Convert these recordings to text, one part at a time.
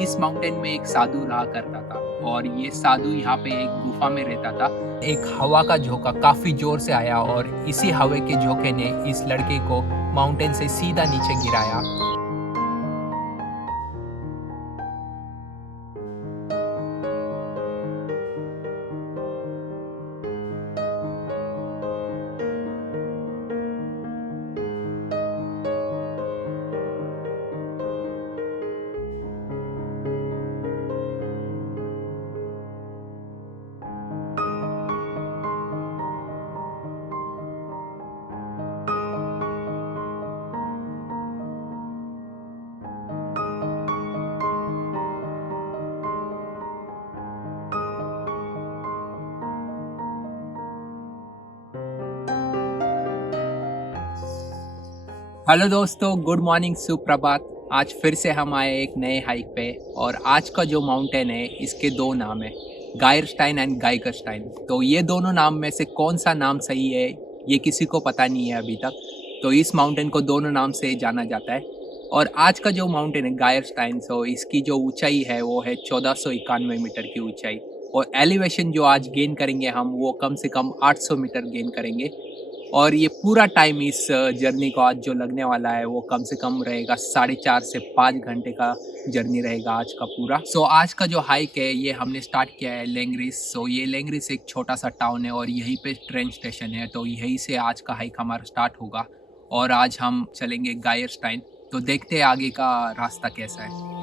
इस माउंटेन में एक साधु रहा करता था और ये साधु यहाँ पे एक गुफा में रहता था। एक हवा का झोंका काफी जोर से आया और इसी हवा के झोंके ने इस लड़के को माउंटेन से सीधा नीचे गिराया। हेलो दोस्तों, गुड मॉर्निंग, सुप्रभात। आज फिर से हम आए एक नए हाइक पे और आज का जो माउंटेन है इसके दो नाम है, गायरस्टाइन एंड गाइगरस्टाइन। तो ये दोनों नाम में से कौन सा नाम सही है ये किसी को पता नहीं है अभी तक। तो इस माउंटेन को दोनों नाम से जाना जाता है। और आज का जो माउंटेन है गायरस्टाइन, सो इसकी जो ऊंचाई है वो है 1491 मीटर की ऊंचाई। और एलिवेशन जो आज गेन करेंगे हम वो कम से कम 800 मीटर गेन करेंगे। और ये पूरा टाइम इस जर्नी को आज जो लगने वाला है वो कम से कम रहेगा 4.5 से 5 घंटे का जर्नी रहेगा आज का पूरा। सो आज का जो हाइक है ये हमने स्टार्ट किया है लेंग्रिस। सो ये लेंग्रिस एक छोटा सा टाउन है और यहीं पे ट्रेन स्टेशन है, तो यहीं से आज का हाइक हमारा स्टार्ट होगा और आज हम चलेंगे गायरस्टाइन। तो देखते हैं आगे का रास्ता कैसा है।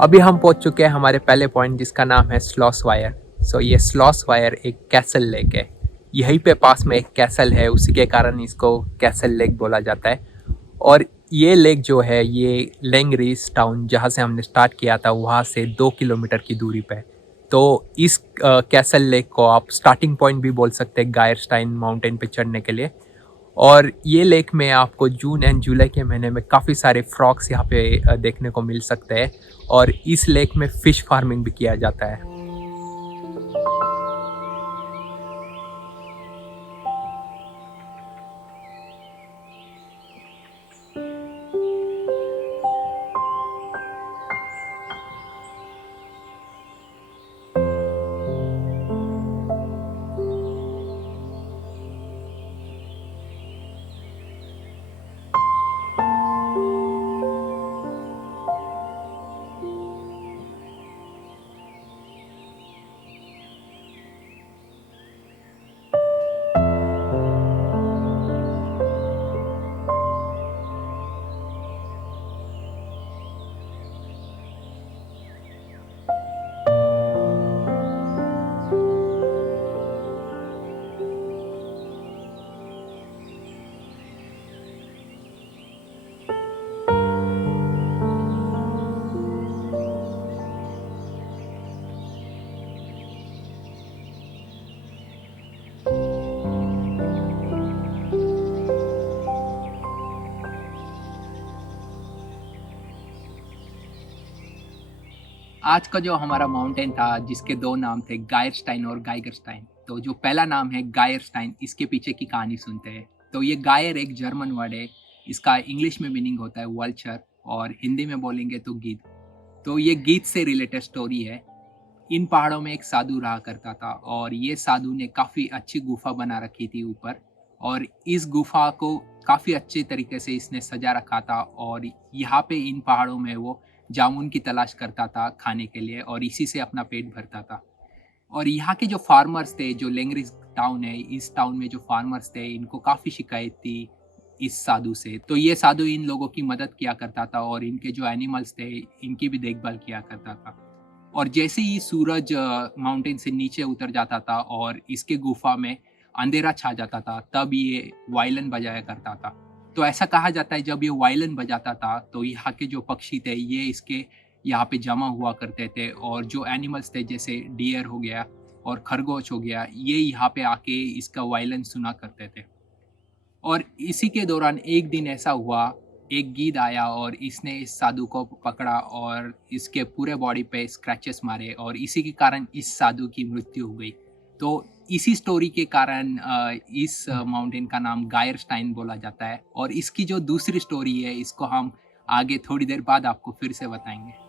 अभी हम पहुंच चुके हैं हमारे पहले पॉइंट जिसका नाम है स्लॉस वायर। सो ये स्लॉस वायर एक कैसल लेक है। यहीं पे पास में एक कैसल है, उसी के कारण इसको कैसल लेक बोला जाता है। और ये लेक जो है ये लेंगरीस टाउन जहाँ से हमने स्टार्ट किया था वहाँ से 2 किलोमीटर की दूरी पे है। तो इस कैसल लेक को आप स्टार्टिंग पॉइंट भी बोल सकते हैं गायरस्टाइन माउंटेन पे चढ़ने के लिए। और ये लेक में आपको जून एंड जुलाई के महीने में काफ़ी सारे फ्रॉक्स यहाँ पे देखने को मिल सकते हैं। और इस लेक में फ़िश फार्मिंग भी किया जाता है। आज का जो हमारा माउंटेन था जिसके दो नाम थे गायरस्टाइन और गाइगरस्टाइन। तो जो पहला नाम है गायरस्टाइन, इसके पीछे की कहानी सुनते हैं। तो ये गायर एक जर्मन वर्ड है। इसका इंग्लिश में मीनिंग होता है वल्चर और हिंदी में बोलेंगे तो गीद। तो ये गीत से रिलेटेड स्टोरी है। इन पहाड़ों में एक साधु रहा करता था और ये साधु ने काफ़ी अच्छी गुफा बना रखी थी ऊपर। और इस गुफा को काफ़ी अच्छे तरीके से इसने सजा रखा था और यहाँ पे इन पहाड़ों में वो जामुन की तलाश करता था खाने के लिए और इसी से अपना पेट भरता था। और यहाँ के जो फार्मर्स थे, जो लेंगरिस टाउन है, इस टाउन में जो फार्मर्स थे इनको काफ़ी शिकायत थी इस साधु से। तो ये साधु इन लोगों की मदद किया करता था और इनके जो एनिमल्स थे, इनकी भी देखभाल किया करता था। और जैसे ही सूरज माउंटेन से नीचे उतर जाता था और इसके गुफा में अंधेरा छा जाता था, तब ये वायलिन बजाया करता था। तो ऐसा कहा जाता है जब ये वायलिन बजाता था, तो यहाँ के जो पक्षी थे, ये इसके यहाँ पे जमा हुआ करते थे और जो एनिमल्स थे जैसे डियर हो गया और खरगोश हो गया, ये यहाँ पे आके इसका वायलिन सुना करते थे। और इसी के दौरान एक दिन ऐसा हुआ, एक गीध आया और इसने इस साधु को पकड़ा और इसके पूरे बॉडी पे स्क्रैचेस मारे और इसी के कारण इस साधु की मृत्यु हो गई। तो इसी स्टोरी के कारण इस माउंटेन का नाम गायरस्टाइन बोला जाता है और इसकी जो दूसरी स्टोरी है, इसको हम आगे थोड़ी देर बाद आपको फिर से बताएँगे।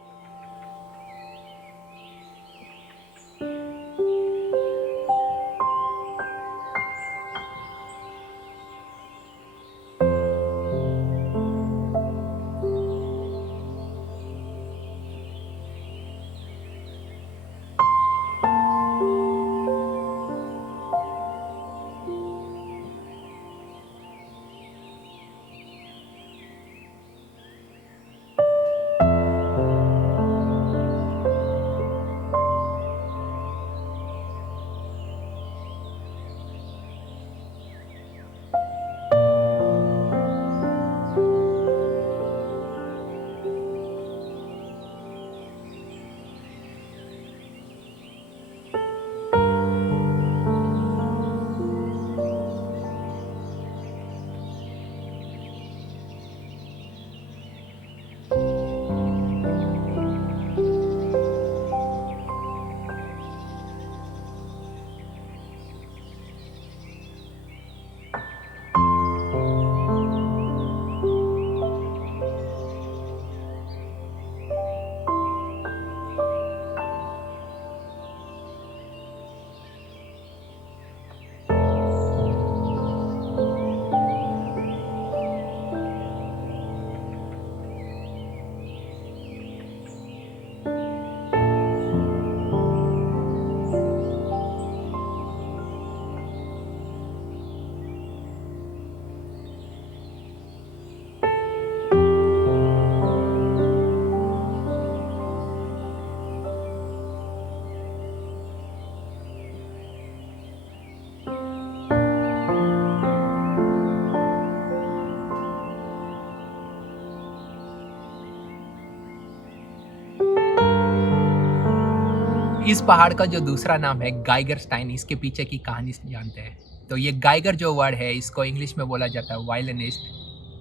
इस पहाड़ का जो दूसरा नाम है गाइगरस्टाइन, इसके पीछे की कहानी जानते हैं। तो ये गाइगर जो वर्ड है, इसको इंग्लिश में बोला जाता है वायलिनिस्ट,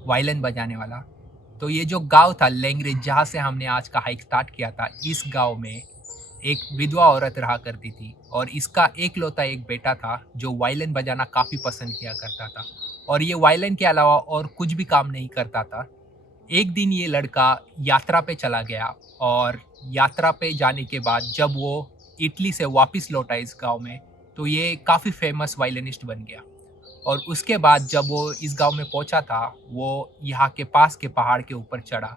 वायलिन बजाने वाला। तो ये जो गाँव था लेंगरेज, जहाँ से हमने आज का हाइक स्टार्ट किया था, इस गाँव में एक विधवा औरत रहा करती थी और इसका एकलौता एक बेटा था जो वायलिन बजाना काफ़ी पसंद किया करता था और ये वायलिन के अलावा और कुछ भी काम नहीं करता था। एक दिन ये लड़का यात्रा पे चला गया और यात्रा पे जाने के बाद जब वो इटली से वापस लौटा इस गाँव में, तो ये काफ़ी फेमस वायलिनिस्ट बन गया। और उसके बाद जब वो इस गाँव में पहुँचा था, वो यहाँ के पास के पहाड़ के ऊपर चढ़ा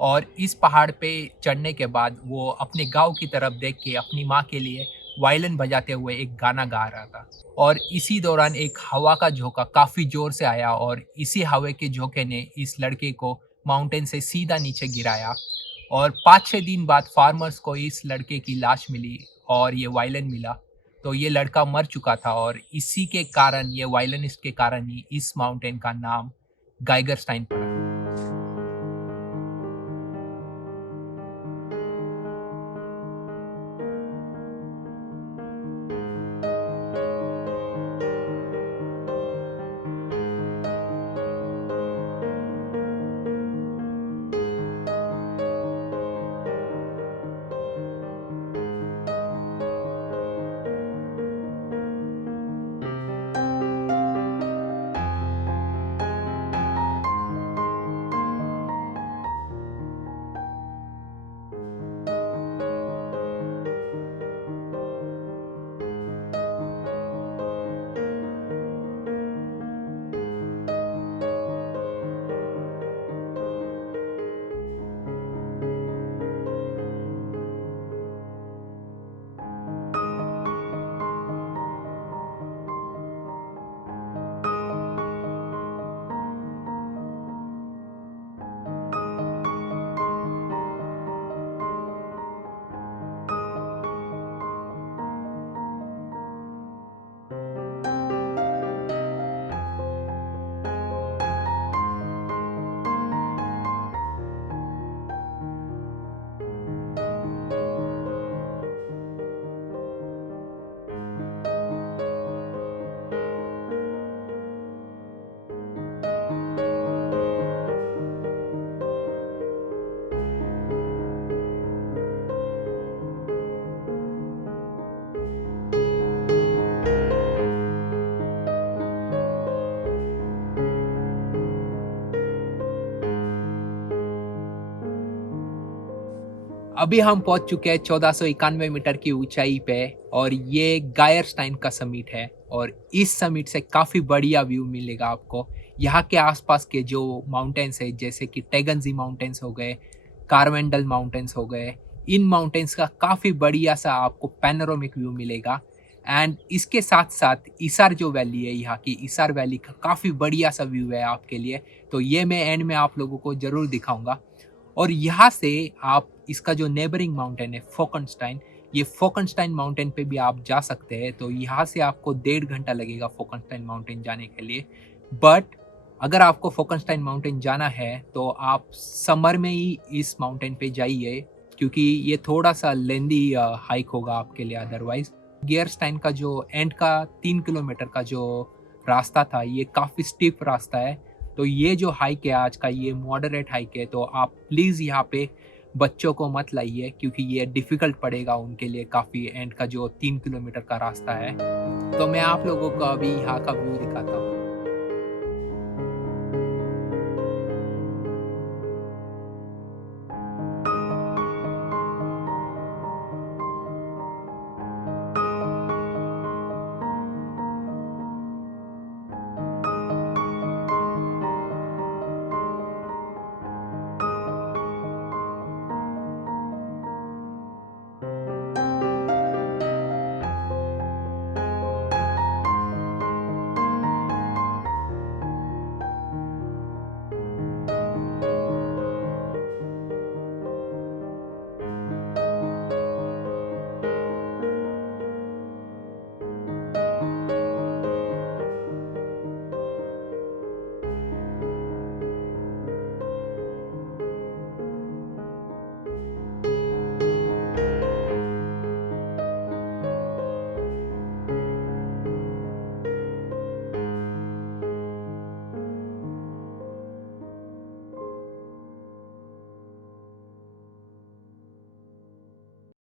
और इस पहाड़ पे चढ़ने के बाद वो अपने गाँव की तरफ देख के अपनी माँ के लिए वायलिन बजाते हुए एक गाना गा रहा था। और इसी दौरान एक हवा का झोंका काफ़ी ज़ोर से आया और इसी हवा के झोंके ने इस लड़के को माउंटेन से सीधा नीचे गिराया और 5-6 दिन बाद फार्मर्स को इस लड़के की लाश मिली और ये वायलिन मिला। तो ये लड़का मर चुका था और इसी के कारण, ये वायलिनिस्ट के कारण ही इस माउंटेन का नाम गाइगरस्टाइन पड़ा। अभी हम पहुंच चुके हैं 1491 मीटर की ऊंचाई पे और ये गायरस्टाइन का समिट है और इस समिट से काफ़ी बढ़िया व्यू मिलेगा आपको। यहाँ के आसपास के जो माउंटेन्स है जैसे कि टेगनजी माउंटेन्स हो गए, कारवेंडल माउंटेन्स हो गए, इन माउंटेन्स का काफ़ी बढ़िया सा आपको पैनोरामिक व्यू मिलेगा। एंड इसके साथ-साथ इसार जो वैली है यहाँ की, इसार वैली का काफ़ी बढ़िया सा व्यू है आपके लिए। तो ये मैं एंड में आप लोगों को ज़रूर दिखाऊँगा। और यहाँ से आप इसका जो नेबरिंग माउंटेन है फोकनस्टाइन, ये फोकनस्टाइन माउंटेन पे भी आप जा सकते हैं। तो यहाँ से आपको 1.5 घंटा लगेगा फोकनस्टाइन माउंटेन जाने के लिए। बट अगर आपको फोकनस्टाइन माउंटेन जाना है तो आप समर में ही इस माउंटेन पे जाइए, क्योंकि ये थोड़ा-सा लेंदी हाइक होगा आपके लिए अदरवाइज़। गियरस्टाइन का जो एंड का 3 किलोमीटर का जो रास्ता था, ये काफ़ी स्टीप रास्ता है। तो ये जो हाइक है आज का, ये मॉडरेट हाइक है, तो आप प्लीज़ यहाँ पे बच्चों को मत लाइए, क्योंकि ये डिफ़िकल्ट पड़ेगा उनके लिए काफ़ी। एंड का जो 3 किलोमीटर का रास्ता है। तो मैं आप लोगों को अभी यहाँ का व्यू दिखाता हूँ।